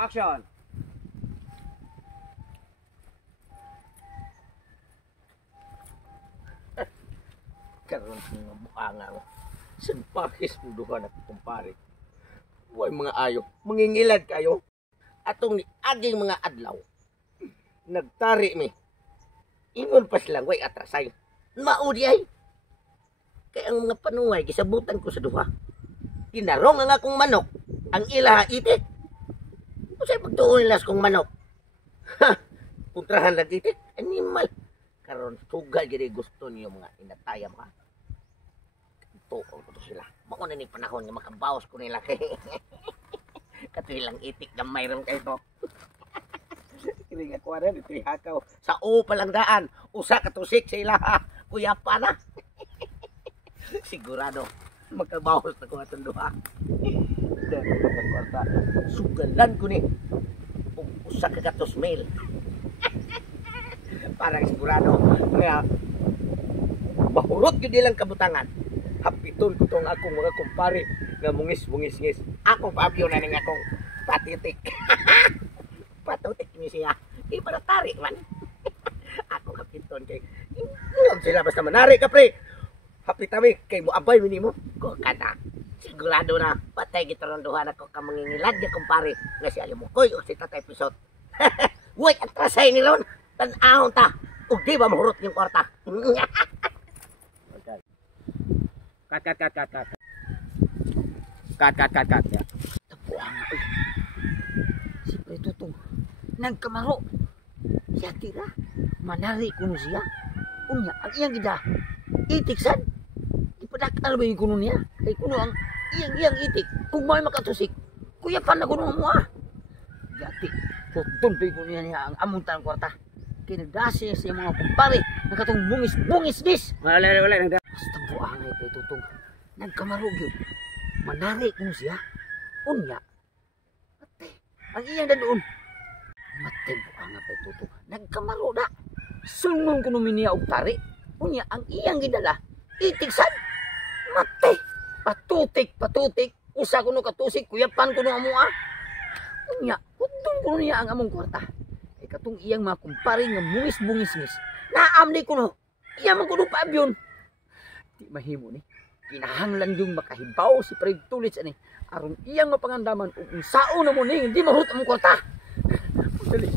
Action! Karon nga buanga mo. Sugpakis mo duha na kumpare. Huwag mga ayo, mangingilad kayo. Atong ni aging mga adlaw. Nagtari mi. Ingon pa silang way atrasay. Maudi ay. Kaya ang mga panuway, gisabutan ko sa duha. Kinarong ang akong manok. Ang ila itik. Kung sa'y pagtuon nilas kong manok. Ha! Puntrahan lang itik. Animal. Karon sugal gini gusto niyo mga inatayam ha. Tuon ko to sila. Mao na ni panahon nga makabawas ko nila kay katuilang itik na mayroon kayo to. Kini nga kuwara ni hakaw. Sa o palang daan, usa ka tusik sa ila. Kuya pa na. Sigurado makabawas na ko atong duha. Dahil ko kwarta. Sugalan ko ni usa ka gatos mail. Parang sigurado nga mahurot yun nilang kabutangan. Hapiton ko tong akong mga kumpare nga mungis-mungis-ngis. Akong paabyo na ning akong patitik. Patutik ni siya. Di para tarik man. Ako hapiton kay ngam sila basta manari ka pre. Hapitami kay mo abay minimo. Ko kada. Sigurado na patay gitaron duha na ko ka mangingilad ya kumpare nga si Alimukoy o si Tatay Pisot. Wait, atrasay ni Lon. Tan-ahon ta. Ug di ba mahurot yung kwarta? Kat. Tapuan ay. Si Pretutong nagkamaro. Siya tira. Manari kuno siya. Unya, ang iyang gida. Itiksan. Ipadakal ba yung kuno niya? Kay kuno ang iyang itik. Kung may makatusik, kuya pa na kuno mo ah. Yati, putun pa yung niya ang amuntan ng kwarta. Kinagdasi sa mga kumpare. Nakatong bungis-bungis bis. Wala. Basta buang ay Pretutong. Nagkamarog yun. Manari kuno siya. Unya. Ate, ang iyang dadoon. Mate buang ay Pretutong. Nagkamaro na. Sulngon kuno miniya og tari. Unya, ang iyang gidala. Itiksan. Mate. Patutik. Usa kuno katusik. Kuyapan kuno amo ah. Unya, utong kuno niya ang among kwarta. Katong iyang mga kumpare nga mungis-bungis-ngis. Naamli kuno. Iya man kuno paabyon. Di mahimo ni. Kinahanglan yung makahibaw si Fred Tulits ani. Aron iyang mapangandaman ug unsaon na mo ni hindi mahurot ang kwarta. Dali.